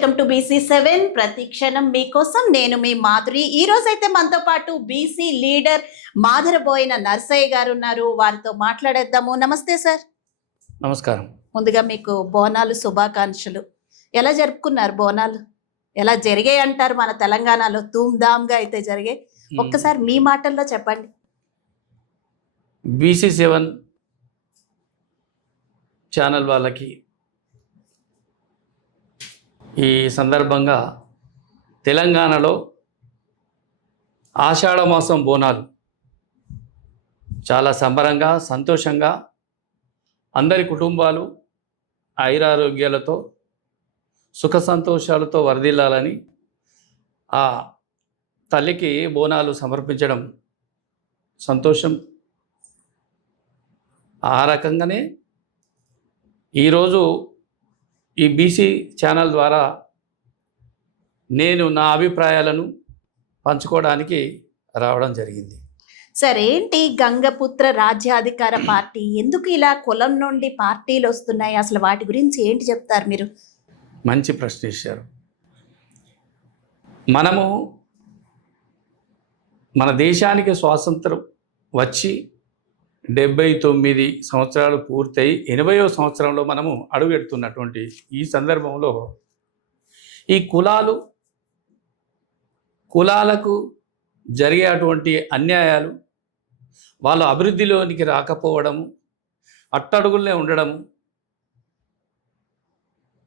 Welcome to BC7 ప్రతి క్షణం మీకోసం నేను మీ మాధురి. ఈ రోజు అయితే మనతో పాటు బీసీ లీడర్ మాధరబోయిన నర్సయ్య గారు ఉన్నారు. వారితో మాట్లాడేద్దాము. నమస్తే సార్. నమస్కారం. ముందుగా మీకు బోనాలు శుభాకాంక్షలు. ఎలా జరుపుకున్నారు బోనాలు? ఎలా జరిగాయి అంటారు? మన తెలంగాణలో ధూమ్ధామ్గా అయితే జరిగాయి. ఒక్కసారి మీ మాటల్లో చెప్పండి. BC7 ఛానల్ వాళ్ళకి ఈ సందర్భంగా తెలంగాణలో ఆషాఢమాసం బోనాలు చాలా సంబరంగా సంతోషంగా అందరి కుటుంబాలు ఆయురారోగ్యాలతో సుఖ సంతోషాలతో వర్ధిల్లాలని ఆ తల్లికి బోనాలు సమర్పించడం సంతోషం. ఆ రకంగానే ఈరోజు ఈ బీసీ ఛానల్ ద్వారా నేను నా అభిప్రాయాలను పంచుకోవడానికి రావడం జరిగింది. సరే, ఏంటి గంగపుత్ర రాజ్యాధికార పార్టీ? ఎందుకు ఇలా కులం నుండి పార్టీలు వస్తున్నాయి? అసలు వాటి గురించి ఏంటి చెప్తారు మీరు? మంచి ప్రశ్న ఇచ్చారు. మనము మన దేశానికి స్వాతంత్రం వచ్చి 79 సంవత్సరాలు పూర్తయి 80వ సంవత్సరంలో మనము అడుగెడుతున్నటువంటి ఈ సందర్భంలో ఈ కులాలకు జరిగేటువంటి అన్యాయాలు, వాళ్ళ అభివృద్ధిలోనికి రాకపోవడము, అట్టడుగులనే ఉండడము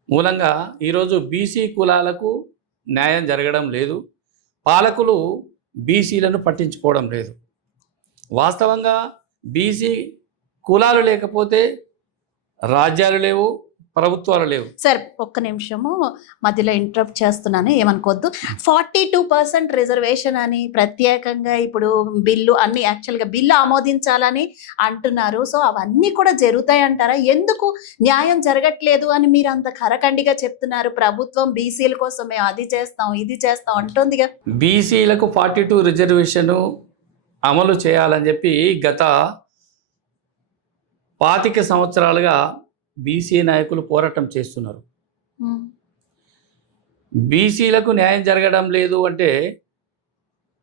మూలంగా ఈరోజు బీసీ కులాలకు న్యాయం జరగడం లేదు. పాలకులు బీసీలను పట్టించుకోవడం లేదు. వాస్తవంగా బీసీ కులాలు లేకపోతే రాజ్యాలు లేవు, ప్రభుత్వాలు లేవు. సార్ ఒక్క నిమిషము మధ్యలో ఇంటరప్ట్ చేస్తున్నాను, ఏమనుకోవద్దు. 42% రిజర్వేషన్ అని ప్రత్యేకంగా ఇప్పుడు బిల్లు అన్ని యాక్చువల్గా బిల్లు ఆమోదించాలని అంటున్నారు. సో అవన్నీ కూడా జరుగుతాయి అంటారా? ఎందుకు న్యాయం జరగట్లేదు అని మీరు అంత కరకండిగా చెప్తున్నారు? ప్రభుత్వం బీసీల కోసం మేము అది చేస్తాం ఇది చేస్తాం అంటుందిగా. బీసీలకు 42 రిజర్వేషన్ అమలు చేయాలని చెప్పి గత 25 సంవత్సరాలుగా బీసీ నాయకులు పోరాటం చేస్తున్నారు. బీసీలకు న్యాయం జరగడం లేదు అంటే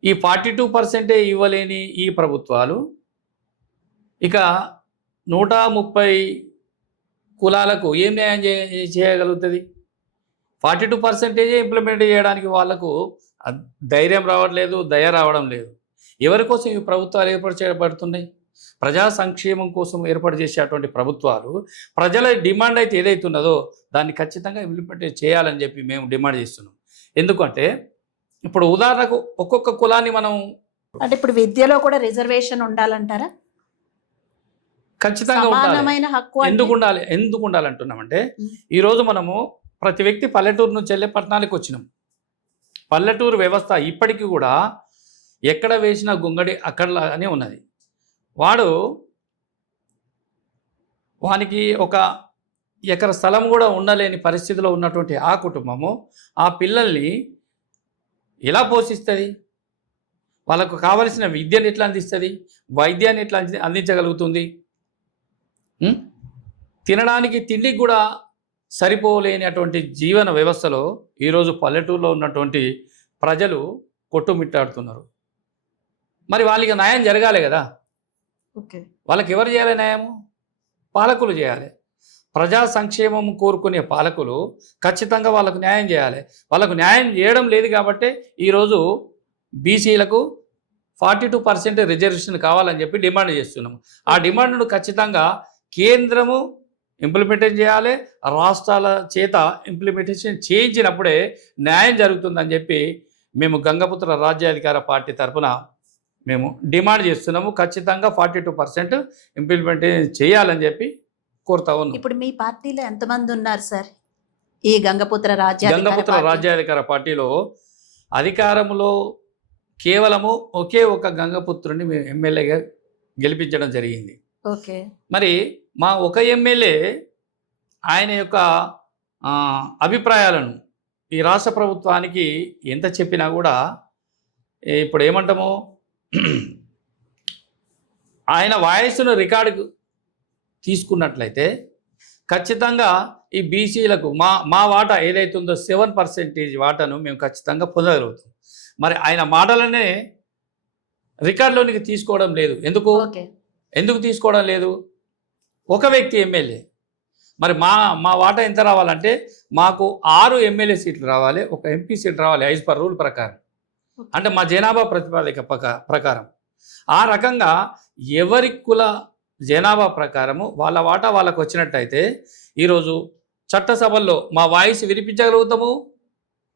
ఈ 42% ఇవ్వలేని ఈ ప్రభుత్వాలు ఇక 130 కులాలకు ఏం న్యాయం చేయగలుగుతుంది? 42% ఇంప్లిమెంట్ చేయడానికి వాళ్లకు ధైర్యం రావట్లేదు, దయ రావడం లేదు. ఎవరి కోసం ఈ ప్రభుత్వాలు ఏర్పాటు చేయబడుతున్నాయి? ప్రజా సంక్షేమం కోసం ఏర్పాటు చేసేటువంటి ప్రభుత్వాలు ప్రజల డిమాండ్ అయితే ఏదైతున్నదో దాన్ని ఖచ్చితంగా ఇంప్లిమెంట్ చేయాలని చెప్పి మేము డిమాండ్ చేస్తున్నాం. ఎందుకంటే ఇప్పుడు ఉదాహరణకు ఒక్కొక్క కులాన్ని మనం అంటే ఇప్పుడు విద్యలో కూడా రిజర్వేషన్ ఉండాలంటారా? ఖచ్చితంగా ఉండాలి. హక్కు ఎందుకు ఉండాలంటున్నామంటే ఈరోజు మనము ప్రతి వ్యక్తి పల్లెటూరు నుంచి వెళ్ళే పట్టణానికి వచ్చినాం. పల్లెటూరు వ్యవస్థ ఇప్పటికీ కూడా ఎక్కడ వేసిన గుంగడి అక్కడలాగానే ఉన్నది. వానికి ఒక ఎకర స్థలం కూడా ఉండలేని పరిస్థితిలో ఉన్నటువంటి ఆ కుటుంబము ఆ పిల్లల్ని ఎలా పోషిస్తుంది? వాళ్ళకు కావలసిన విద్యను ఎట్లా అందిస్తుంది? వైద్యాన్ని ఎట్లా అందించగలుగుతుంది? తినడానికి తిండికి కూడా సరిపోలేని అటువంటి జీవన వ్యవస్థలో ఈరోజు పల్లెటూరులో ఉన్నటువంటి ప్రజలు కొట్టుమిట్టాడుతున్నారు. మరి వాళ్ళకి న్యాయం జరగాలి కదా. వాళ్ళకి ఎవరు చేయాలి న్యాయము? పాలకులు చేయాలి. ప్రజా సంక్షేమం కోరుకునే పాలకులు ఖచ్చితంగా వాళ్ళకు న్యాయం చేయాలి. వాళ్ళకు న్యాయం చేయడం లేదు కాబట్టి ఈరోజు బీసీలకు 42% రిజర్వేషన్ కావాలని చెప్పి డిమాండ్ చేస్తున్నాము. ఆ డిమాండ్ను ఖచ్చితంగా కేంద్రము ఇంప్లిమెంటేషన్ చేయాలి. రాష్ట్రాల చేత ఇంప్లిమెంటేషన్ చేయించినప్పుడే న్యాయం జరుగుతుందని చెప్పి మేము గంగపుత్ర రాజ్యాధికార పార్టీ తరఫున మేము డిమాండ్ చేస్తున్నాము. ఖచ్చితంగా 42% ఇంప్లిమెంట్ చేయాలని చెప్పి కోరుతా ఉన్నాం. ఇప్పుడు మీ పార్టీలో ఎంతమంది ఉన్నారు సార్? ఈ గంగపుత్ర రాజ్యాధికార పార్టీలో అధికారంలో కేవలము ఒకే ఒక గంగపుత్రుని మేము ఎమ్మెల్యేగా గెలిపించడం జరిగింది. ఓకే. మరి మా ఒక ఎమ్మెల్యే ఆయన యొక్క అభిప్రాయాలను ఈ రాష్ట్ర ప్రభుత్వానికి ఎంత చెప్పినా కూడా ఇప్పుడు ఏమంటామో ఆయన వాయిస్ను రికార్డు తీసుకున్నట్లయితే ఖచ్చితంగా ఈ బీసీలకు మా వాటా ఏదైతే ఉందో 7% వాటాను మేము ఖచ్చితంగా పొందగలుగుతాం. మరి ఆయన మాటలనే రికార్డులోనికి తీసుకోవడం లేదు. ఎందుకు తీసుకోవడం లేదు? ఒక వ్యక్తి ఎమ్మెల్యే. మరి మా వాటా ఎంత రావాలంటే మాకు 6 ఎమ్మెల్యే సీట్లు రావాలి, 1 ఎంపీ సీట్ రావాలి యాజ్ పర్ రూల్ ప్రకారం. అంటే మా జనాభా ప్రతిపాదిక ప్రకారం ఆ రకంగా ఎవరి కుల జనాభా ప్రకారము వాళ్ళ వాటా వాళ్ళకు వచ్చినట్టయితే ఈరోజు చట్టసభల్లో మా వాయిస్ వినిపించగలుగుతాము,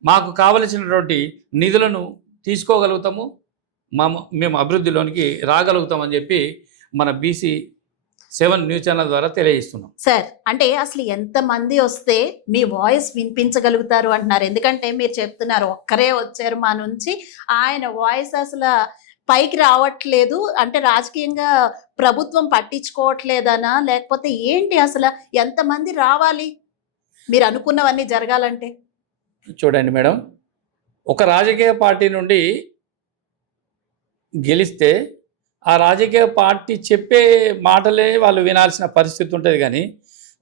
మాకు కావలసినటువంటి నిధులను తీసుకోగలుగుతాము, మేము అభివృద్ధిలోనికి రాగలుగుతామని చెప్పి మన BC7 న్యూస్ ఛానల్ ద్వారా తెలియజేస్తున్నాం. సార్, అంటే అసలు ఎంతమంది వస్తే మీ వాయిస్ వినిపించగలుగుతారు అంటున్నారు? ఎందుకంటే మీరు చెప్తున్నారు ఒక్కరే వచ్చారు మా నుంచి, ఆయన వాయిస్ అసలు పైకి రావట్లేదు అంటే రాజకీయంగా ప్రభుత్వం పట్టించుకోవట్లేదనా, లేకపోతే ఏంటి అసలు? ఎంతమంది రావాలి మీరు అనుకున్నవన్నీ జరగాలంటే? చూడండి మేడం, ఒక రాజకీయ పార్టీ నుండి గెలిస్తే ఆ రాజకీయ పార్టీ చెప్పే మాటలే వాళ్ళు వినాల్సిన పరిస్థితి ఉంటుంది, కానీ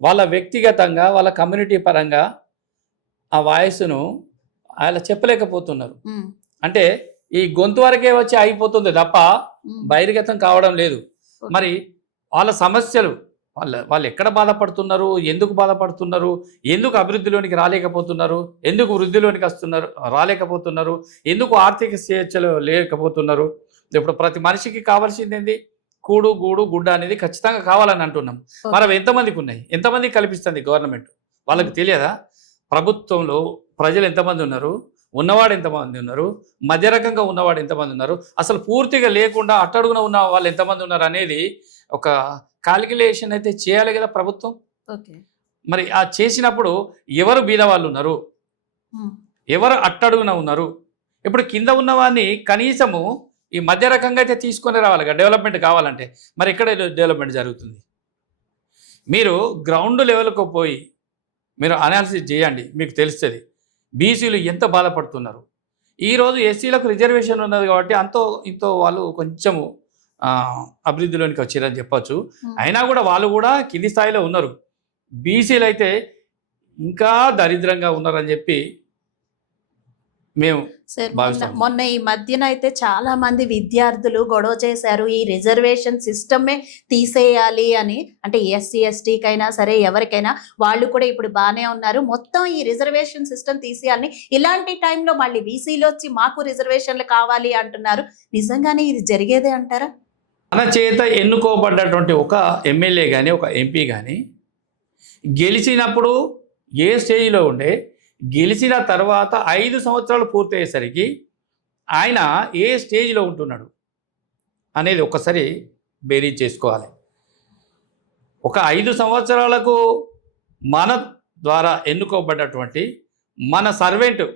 వాళ్ళ వ్యక్తిగతంగా వాళ్ళ కమ్యూనిటీ పరంగా ఆ వాయిస్ను అలా చెప్పలేకపోతున్నారు. అంటే ఈ గొంతు వరకే వచ్చి అయిపోతుంది తప్ప బహిర్గతం కావడం లేదు. మరి వాళ్ళ సమస్యలు వాళ్ళు ఎక్కడ బాధపడుతున్నారు, ఎందుకు బాధపడుతున్నారు, ఎందుకు అభివృద్ధిలోనికి రాలేకపోతున్నారు, ఎందుకు వృద్ధిలోనికి రాలేకపోతున్నారు, ఎందుకు ఆర్థిక స్వేచ్ఛలు లేకపోతున్నారు? ఇప్పుడు ప్రతి మనిషికి కావాల్సింది ఏంది? కూడు గూడు గుడ్డ అనేది ఖచ్చితంగా కావాలని అంటున్నాం. మరి ఎంతమందికి ఉన్నాయి? ఎంతమందికి కల్పిస్తుంది గవర్నమెంట్? వాళ్ళకి తెలియదా? ప్రభుత్వంలో ప్రజలు ఎంతమంది ఉన్నారు, ఉన్నవాడు ఎంతమంది ఉన్నారు, మధ్య రకంగా ఉన్నవాడు ఎంతమంది ఉన్నారు, అసలు పూర్తిగా లేకుండా అట్టడుగున ఉన్న వాళ్ళు ఎంతమంది ఉన్నారు అనేది ఒక కాలిక్యులేషన్ అయితే చేయాలి కదా ప్రభుత్వం. మరి ఆ చేసినప్పుడు ఎవరు బీదవాళ్ళు ఉన్నారు, ఎవరు అట్టడుగున ఉన్నారు? ఇప్పుడు కింద ఉన్నవాడిని కనీసము ఈ మధ్య రకంగా అయితే తీసుకొని రావాలి కదా డెవలప్మెంట్ కావాలంటే. మరి ఎక్కడ డెవలప్మెంట్ జరుగుతుంది? మీరు గ్రౌండ్ లెవెల్కు పోయి మీరు అనాలిసిస్ చేయండి, మీకు తెలుస్తుంది బీసీలు ఎంత బాధపడుతున్నారు. ఈరోజు ఎస్సీలకు రిజర్వేషన్ ఉన్నది కాబట్టి ఇంతో వాళ్ళు కొంచెము అభివృద్ధిలోనికి వచ్చారని చెప్పచ్చు. అయినా కూడా వాళ్ళు కూడా కింది స్థాయిలో ఉన్నారు. బీసీలు అయితే ఇంకా దరిద్రంగా ఉన్నారని చెప్పి మేము మొన్న ఈ మధ్యన అయితే చాలా మంది విద్యార్థులు గొడవ చేశారు, ఈ రిజర్వేషన్ సిస్టమే తీసేయాలి అని. అంటే ఎస్సీ ఎస్టీకైనా సరే ఎవరికైనా వాళ్ళు కూడా ఇప్పుడు బాగానే ఉన్నారు, మొత్తం ఈ రిజర్వేషన్ సిస్టమ్ తీసేయాలని. ఇలాంటి టైంలో మళ్ళీ బీసీలు వచ్చి మాకు రిజర్వేషన్లు కావాలి అంటున్నారు. నిజంగానే ఇది జరిగేదే అంటారా? మన చేత ఎన్నుకోబడ్డటువంటి ఒక ఎమ్మెల్యే కానీ ఒక ఎంపీ కానీ గెలిచినప్పుడు ఏ స్టేజ్లో ఉండే, గెలిచిన తర్వాత 5 సంవత్సరాలు పూర్తయ్యేసరికి ఆయన ఏ స్టేజ్లో ఉంటున్నాడు అనేది ఒక్కసారి బేరీజ్ చేసుకోవాలి. ఒక 5 సంవత్సరాలకు మన ద్వారా ఎన్నుకోబడ్డటువంటి మన సర్వెంటు,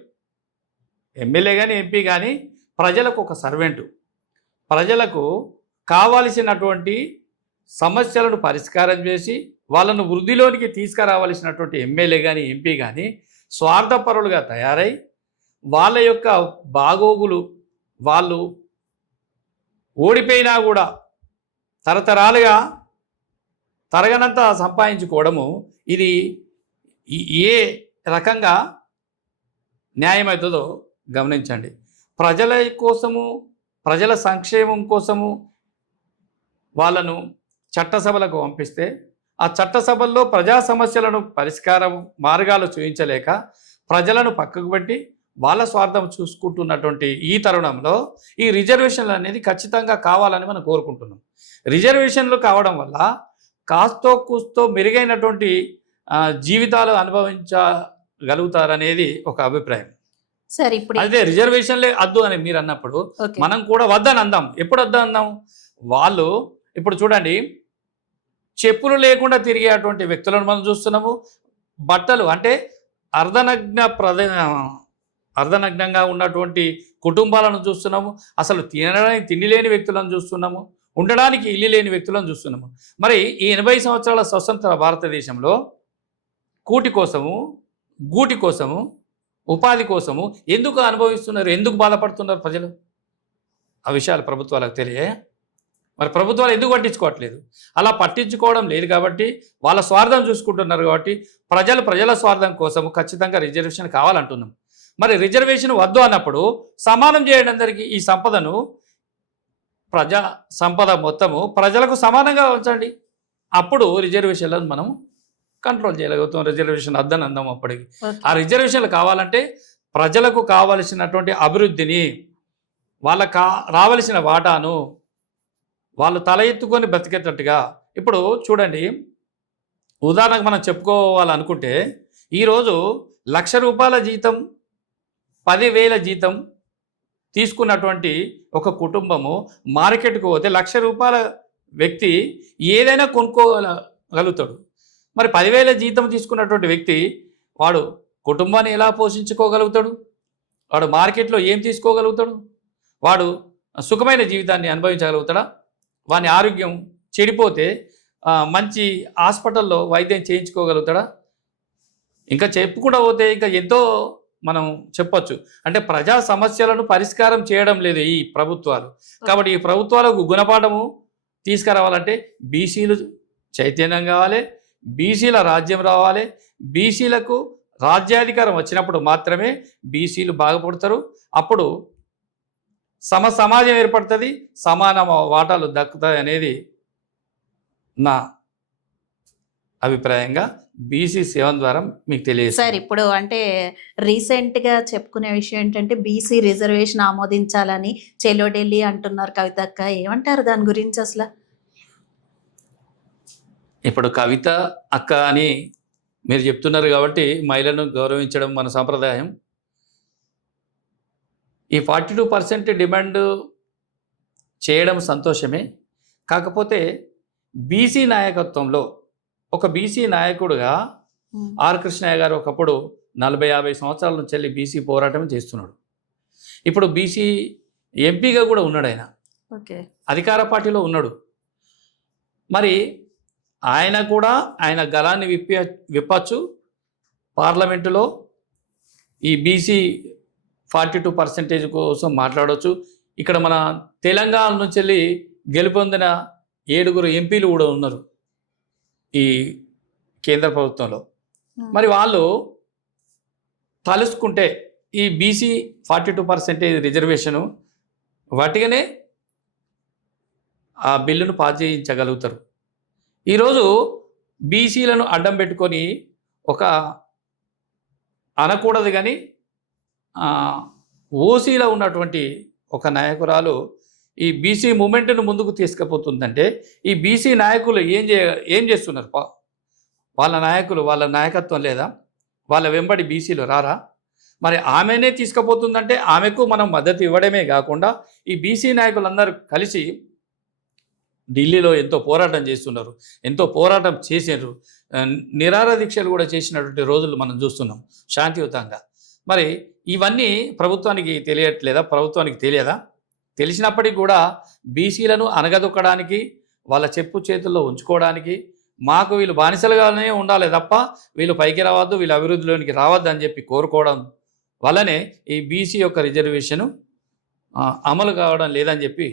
ఎమ్మెల్యే కానీ ఎంపీ కానీ ప్రజలకు ఒక సర్వెంటు, ప్రజలకు కావలసినటువంటి సమస్యలను పరిష్కారం చేసి వాళ్ళను వృద్ధిలోనికి తీసుకురావాల్సినటువంటి ఎమ్మెల్యే కానీ ఎంపీ కానీ స్వార్థపరులుగా తయారై వాళ్ళ యొక్క బాగోగులు వాళ్ళు ఓడిపోయినా కూడా తరతరాలుగా తరగనంత సంపాదించుకోవడము, ఇది ఏ రకంగా న్యాయమవుతుందో గమనించండి. ప్రజల కోసము, ప్రజల సంక్షేమం కోసము వాళ్ళను చట్టసభలకు పంపిస్తే ఆ చట్టసభల్లో ప్రజా సమస్యలను పరిష్కారం మార్గాలు చూపించలేక ప్రజలను పక్కకు పెట్టి వాళ్ళ స్వార్థం చూసుకుంటున్నటువంటి ఈ తరుణంలో ఈ రిజర్వేషన్లు అనేది ఖచ్చితంగా కావాలని మనం కోరుకుంటున్నాం. రిజర్వేషన్లు కావడం వల్ల కాస్తో కూస్తో మెరుగైనటువంటి జీవితాలు అనుభవించగలుగుతారనేది ఒక అభిప్రాయం. సరే, ఇప్పుడు అదే రిజర్వేషన్లే వద్దు అని మీరు అన్నప్పుడు మనం కూడా వద్దని అందాం. ఎప్పుడు వద్దని అందాం? వాళ్ళు ఇప్పుడు చూడండి, చెప్పులు లేకుండా తిరిగేటువంటి వ్యక్తులను మనం చూస్తున్నాము. బట్టలు అంటే అర్ధనగ్నంగా ఉన్నటువంటి కుటుంబాలను చూస్తున్నాము. అసలు తినడానికి తిండి లేని వ్యక్తులను చూస్తున్నాము, ఉండడానికి ఇల్లు లేని వ్యక్తులను చూస్తున్నాము. మరి ఈ 80 సంవత్సరాల స్వతంత్ర భారతదేశంలో కూటి కోసము, గూటి కోసము, ఉపాధి కోసము ఎందుకు అనుభవిస్తున్నారు, ఎందుకు బాధపడుతున్నారు ప్రజలు? ఆ విషయాలు ప్రభుత్వాలకు తెలియ మరి ప్రభుత్వాలు ఎందుకు పట్టించుకోవట్లేదు? అలా పట్టించుకోవడం లేదు కాబట్టి వాళ్ళ స్వార్థం చూసుకుంటున్నారు కాబట్టి ప్రజల స్వార్థం కోసం ఖచ్చితంగా రిజర్వేషన్ కావాలంటున్నాం. మరి రిజర్వేషన్ వద్దు అన్నప్పుడు సమానం చేయండి అందరికీ. ఈ సంపదను ప్రజా సంపద మొత్తము ప్రజలకు సమానంగా ఉంచండి. అప్పుడు రిజర్వేషన్లను మనం కంట్రోల్ చేయగలుగుతాం. రిజర్వేషన్ వద్దని అందాం అప్పటికి. ఆ రిజర్వేషన్లు కావాలంటే ప్రజలకు కావలసినటువంటి అభివృద్ధిని, వాళ్ళకు రావలసిన వాటాను వాళ్ళు తల ఎత్తుకొని బ్రతికేటట్టుగా. ఇప్పుడు చూడండి, ఉదాహరణకు మనం చెప్పుకోవాలనుకుంటే ఈరోజు ₹1,00,000 జీతం, 10,000 జీతం తీసుకున్నటువంటి ఒక కుటుంబము మార్కెట్కు పోతే ₹1,00,000 వ్యక్తి ఏదైనా కొనుక్కోగలుగుతాడు. మరి 10,000 జీతం తీసుకున్నటువంటి వ్యక్తి వాడు కుటుంబాన్ని ఎలా పోషించుకోగలుగుతాడు? వాడు మార్కెట్లో ఏం తీసుకోగలుగుతాడు? వాడు సుఖమైన జీవితాన్ని అనుభవించగలుగుతాడా? వాని ఆరోగ్యం చెడిపోతే మంచి హాస్పిటల్లో వైద్యం చేయించుకోగలుగుతాడా? ఇంకా చెప్పుకుంటూ పోతే ఇంకా ఎంతో మనం చెప్పొచ్చు. అంటే ప్రజా సమస్యలను పరిష్కారం చేయడం లేదు ఈ ప్రభుత్వాలు. కాబట్టి ఈ ప్రభుత్వాలకు గుణపాఠము తీసుకురావాలంటే బీసీలు చైతన్యం కావాలి, బీసీల రాజ్యం రావాలి. బీసీలకు రాజ్యాధికారం వచ్చినప్పుడు మాత్రమే బీసీలు బాగుపడతారు. అప్పుడు సమాజం ఏర్పడుతుంది, సమాన వాటాలు దక్కుతాయి అనేది నా అభిప్రాయంగా BC7 ద్వారా మీకు తెలియదు సార్. ఇప్పుడు అంటే రీసెంట్గా చెప్పుకునే విషయం ఏంటంటే బీసీ రిజర్వేషన్ ఆమోదించాలని చెలో ఢిల్లీ అంటున్నారు కవితక్క. ఏమంటారు దాని గురించి అసలు? ఇప్పుడు కవిత అక్క అని మీరు చెప్తున్నారు కాబట్టి మహిళలను గౌరవించడం మన సాంప్రదాయం. ఈ 42% డిమాండ్ చేయడం సంతోషమే. కాకపోతే బీసీ నాయకత్వంలో ఒక బీసీ నాయకుడుగా ఆర్ కృష్ణయ్య గారు ఒకప్పుడు 40-50 సంవత్సరాల నుంచి వెళ్ళి బీసీ పోరాటం చేస్తున్నాడు. ఇప్పుడు బీసీ ఎంపీగా కూడా ఉన్నాడు. ఆయన అధికార పార్టీలో ఉన్నాడు. మరి ఆయన కూడా ఆయన గలాన్ని విప్పచ్చు. పార్లమెంటులో ఈ బీసీ 42% కోసం మాట్లాడవచ్చు. ఇక్కడ మన తెలంగాణ నుంచి వెళ్ళి గెలుపొందిన 7 ఎంపీలు కూడా ఉన్నారు ఈ కేంద్ర ప్రభుత్వంలో. మరి వాళ్ళు తలుసుకుంటే ఈ బీసీ 42% రిజర్వేషను వాటిగానే ఆ బిల్లును పాస్ చేయించగలుగుతారు. ఈరోజు బీసీలను అడ్డం పెట్టుకొని ఒక అనకూడదు కానీ ఓసీలో ఉన్నటువంటి ఒక నాయకురాలు ఈ బీసీ మూమెంట్ను ముందుకు తీసుకుపోతుందంటే ఈ బీసీ నాయకులు ఏం చేస్తున్నారు? వాళ్ళ నాయకులు, వాళ్ళ నాయకత్వం లేదా? వాళ్ళ వెంబడి బీసీలు రారా? మరి ఆమెనే తీసుకుపోతుందంటే ఆమెకు మనం మద్దతు ఇవ్వడమే కాకుండా ఈ బీసీ నాయకులందరూ కలిసి ఢిల్లీలో ఎంతో పోరాటం చేస్తున్నారు, ఎంతో పోరాటం చేసారు, నిరాహార దీక్షలు కూడా చేసినటువంటి రోజులు మనం చూస్తున్నాం శాంతియుతంగా. మరి ఇవన్నీ ప్రభుత్వానికి తెలియట్లేదా? ప్రభుత్వానికి తెలియదా? తెలిసినప్పటికీ కూడా బీసీలను అనగదొక్కడానికి, వాళ్ళ చెప్పు చేతుల్లో ఉంచుకోవడానికి, మాకు వీళ్ళు బానిసలుగానే ఉండాలి తప్ప వీళ్ళు పైకి రావద్దు, వీళ్ళు అభివృద్ధిలోనికి రావద్దు అని చెప్పి కోరుకోవడం వల్లనే ఈ బీసీ యొక్క రిజర్వేషను అమలు కావడం లేదని చెప్పి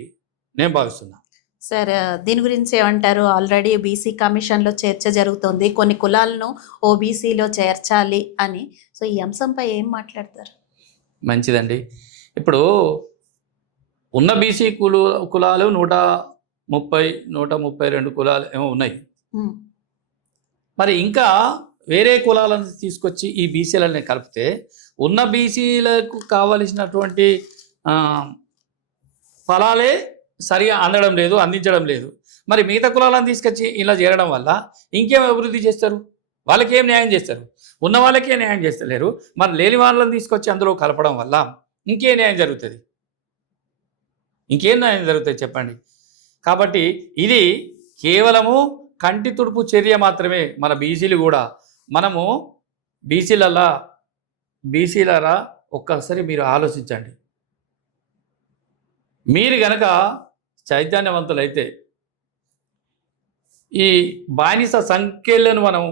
నేను భావిస్తున్నాను. సార్, దీని గురించి ఏమంటారు? ఆల్రెడీ బీసీ కమిషన్లో చర్చ జరుగుతుంది, కొన్ని కులాలను ఓబీసీలో చేర్చాలి అని. సో ఈ అంశంపై ఏం మాట్లాడతారు? మంచిదండి. ఇప్పుడు ఉన్న బీసీ కులాలు 132 కులాలు ఏమో ఉన్నాయి. మరి ఇంకా వేరే కులాలను తీసుకొచ్చి ఈ బీసీలని కలిపితే ఉన్న బీసీలకు కావలసినటువంటి ఫలాలే సరిగా అందడం లేదు, అందించడం లేదు. మరి మిగతా కులాలను తీసుకొచ్చి ఇలా చేరడం వల్ల ఇంకేం అభివృద్ధి చేస్తారు? వాళ్ళకేం న్యాయం చేస్తారు? ఉన్న వాళ్ళకే న్యాయం చేస్తలేరు. మరి లేని వాళ్ళని తీసుకొచ్చి అందులో కలపడం వల్ల ఇంకేం న్యాయం జరుగుతుంది? ఇంకేం న్యాయం జరుగుతుంది చెప్పండి? కాబట్టి ఇది కేవలము కంటి తుడుపు చర్య మాత్రమే. మన బీసీలు కూడా మనము బీసీలరా ఒక్కసారి మీరు ఆలోచించండి. మీరు గనక చైతన్యవంతులైతే ఈ బానిస సంఖ్యలను మనం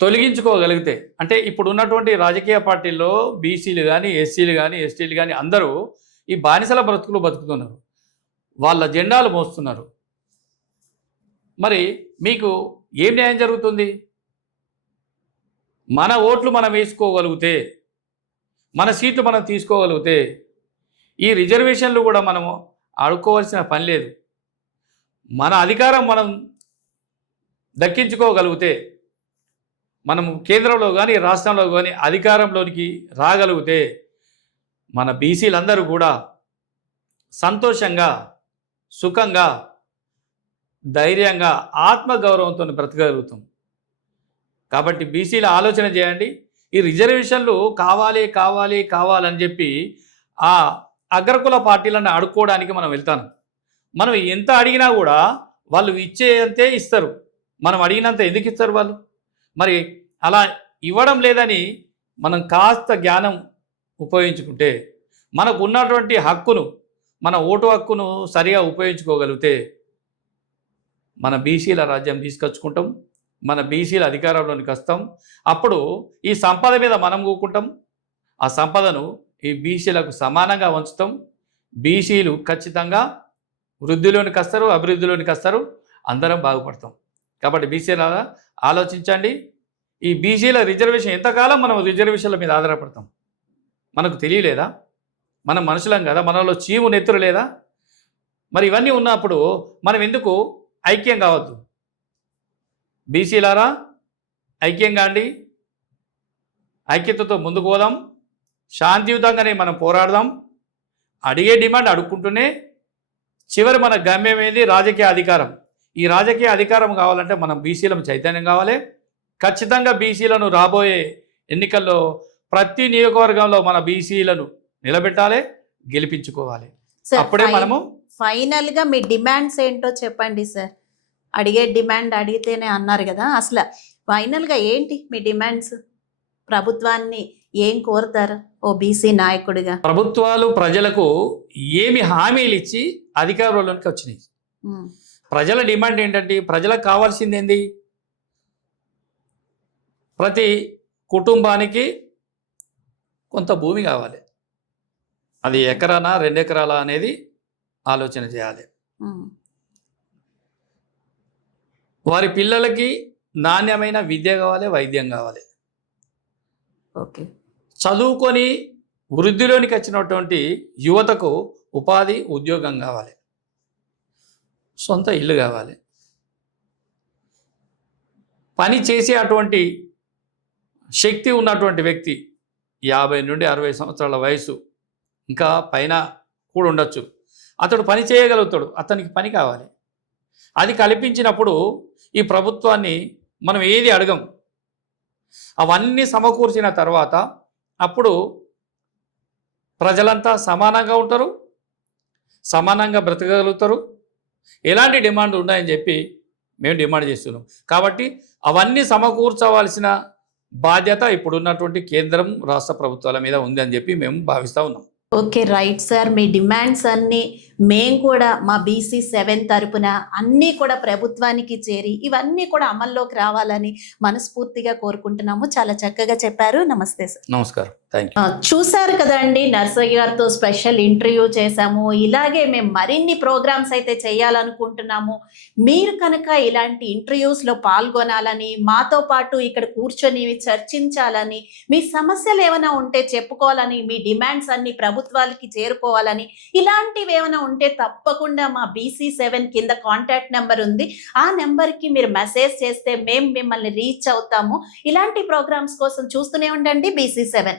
తొలగించుకోగలిగితే, అంటే ఇప్పుడు ఉన్నటువంటి రాజకీయ పార్టీల్లో బీసీలు కానీ, ఎస్సీలు కానీ, ఎస్టీలు కానీ అందరూ ఈ బానిసల బ్రతుకులు బతుకుతున్నారు. వాళ్ళ జెండాలు మోస్తున్నారు. మరి మీకు ఏం న్యాయం జరుగుతుంది? మన ఓట్లు మనం వేసుకోగలిగితే, మన సీట్లు మనం తీసుకోగలిగితే, ఈ రిజర్వేషన్లు కూడా మనము ఆడుకోవాల్సిన పని లేదు. మన అధికారం మనం దక్కించుకోగలిగితే, మనం కేంద్రంలో కానీ రాష్ట్రంలో కానీ అధికారంలోనికి రాగలిగితే మన బీసీలందరూ కూడా సంతోషంగా, సుఖంగా, ధైర్యంగా, ఆత్మగౌరవంతో బ్రతకగలుగుతాం. కాబట్టి బీసీల ఆలోచన చేయండి. ఈ రిజర్వేషన్లు కావాలి కావాలి కావాలని చెప్పి ఆ అగ్రకుల పార్టీలను అడుక్కోవడానికి మనం వెళ్తాను. మనం ఎంత అడిగినా కూడా వాళ్ళు ఇచ్చేంతే ఇస్తారు. మనం అడిగినంత ఎందుకు ఇస్తారు వాళ్ళు? మరి అలా ఇవ్వడం లేదని మనం కాస్త జ్ఞానం ఉపయోగించుకుంటే, మనకు ఉన్నటువంటి హక్కును, మన ఓటు హక్కును సరిగా ఉపయోగించుకోగలిగితే మన బీసీల రాజ్యం తీసుకొచ్చుకుంటాం, మన బీసీల అధికారంలోనికి వస్తాం. అప్పుడు ఈ సంపద మీద మనం కూకుంటాం, ఆ సంపదను ఈ బీసీలకు సమానంగా వంచుతాం. బీసీలు ఖచ్చితంగా వృద్ధిలోనికి వస్తారు, అభివృద్ధిలోనికి వస్తారు, అందరం బాగుపడతాం. కాబట్టి బీసీల ఆలోచించండి. ఈ బీసీల రిజర్వేషన్ ఎంతకాలం మనం రిజర్వేషన్ల మీద ఆధారపడతాం? మనకు తెలియలేదా? మనం మనుషులం కదా, మనలో చీము నెత్తురు లేదా? మరి ఇవన్నీ ఉన్నప్పుడు మనం ఎందుకు ఐక్యం కావద్దు? బీసీలారా ఐక్యంగా అండి, ఐక్యతతో ముందుకు పోదాం, శాంతియుతంగానే మనం పోరాడదాం. అడిగే డిమాండ్ అడుక్కుంటూనే చివరి మన గమ్యం ఏంది? రాజకీయ అధికారం. ఈ రాజకీయ అధికారం కావాలంటే మనం బీసీలం చైతన్యం కావాలి. ఖచ్చితంగా బీసీలను రాబోయే ఎన్నికల్లో ప్రతి నియోజకవర్గంలో మన బీసీలను నిలబెట్టాలి, గెలిపించుకోవాలి. అప్పుడే మనము ఫైనల్ గా మీ డిమాండ్స్ ఏంటో చెప్పండి సార్. అడిగే డిమాండ్ అడిగితేనే అన్నారు కదా, అసలు ఫైనల్ గా ఏంటి మీ డిమాండ్స్? ప్రభుత్వాన్ని ఏం కోరుతారు ఓ బీసీ నాయకుడిగా? ప్రభుత్వాలు ప్రజలకు ఏమి హామీలు ఇచ్చి అధికారంలోకి వచ్చినాయి? ప్రజల డిమాండ్ ఏంటంటే, ప్రజలకు కావాల్సింది ఏంది? ప్రతి కుటుంబానికి కొంత భూమి కావాలి. అది ఎకరానా 2 ఎకరాలా అనేది ఆలోచన చేయాలి. వారి పిల్లలకి నాణ్యమైన విద్య కావాలి, వైద్యం కావాలి. ఓకే. చదువుకొని వృద్ధిలోనికి వచ్చినటువంటి యువతకు ఉపాధి, ఉద్యోగం కావాలి, సొంత ఇల్లు కావాలి. పని చేసే అటువంటి శక్తి ఉన్నటువంటి వ్యక్తి 50 నుండి 60 సంవత్సరాల వయసు ఇంకా పైన కూడా ఉండొచ్చు, అతడు పని చేయగలుగుతాడు, అతనికి పని కావాలి. అది కల్పించినప్పుడు ఈ ప్రభుత్వాన్ని మనం ఏది అడగం. అవన్నీ సమకూర్చిన తర్వాత అప్పుడు ప్రజలంతా సమానంగా ఉంటారు, సమానంగా బ్రతకగలుగుతారు. ఎలాంటి డిమాండ్లు ఉన్నాయని చెప్పి మేము డిమాండ్ చేస్తున్నాం. కాబట్టి అవన్నీ సమకూర్చవలసిన బాధ్యత ఇప్పుడున్నటువంటి కేంద్రం, రాష్ట్ర ప్రభుత్వాల మీద ఉంది అని చెప్పి మేము భావిస్తూ ఉన్నాం. Okay, right sir. మీ డిమాండ్స్ అన్నీ మేము కూడా మా BC7 తరపున అన్నీ కూడా ప్రభుత్వానికి చేరి ఇవన్నీ కూడా అమల్లోకి రావాలని మనస్ఫూర్తిగా కోరుకుంటున్నాము. చాలా చక్కగా చెప్పారు. నమస్తే సార్. నమస్కారం. Thank you. చూశారు కదండి, నర్సయ్య గారితో స్పెషల్ ఇంటర్వ్యూ చేశాము. ఇలాగే మేము మరిన్ని ప్రోగ్రామ్స్ అయితే చేయాలనుకుంటున్నాము. మీరు కనుక ఇలాంటి ఇంటర్వ్యూస్లో పాల్గొనాలని, మాతో పాటు ఇక్కడ కూర్చొని చర్చించాలని, మీ సమస్యలు ఏమైనా ఉంటే చెప్పుకోవాలని, మీ డిమాండ్స్ అన్ని ప్రభుత్వాలకి చేరుకోవాలని, ఇలాంటివి ఏమైనా ఉంటే తప్పకుండా మా BC7 కింద కాంటాక్ట్ నెంబర్ ఉంది. ఆ నెంబర్కి మీరు మెసేజ్ చేస్తే మేము మిమ్మల్ని రీచ్ అవుతాము. ఇలాంటి ప్రోగ్రామ్స్ కోసం చూస్తూనే ఉండండి BC7.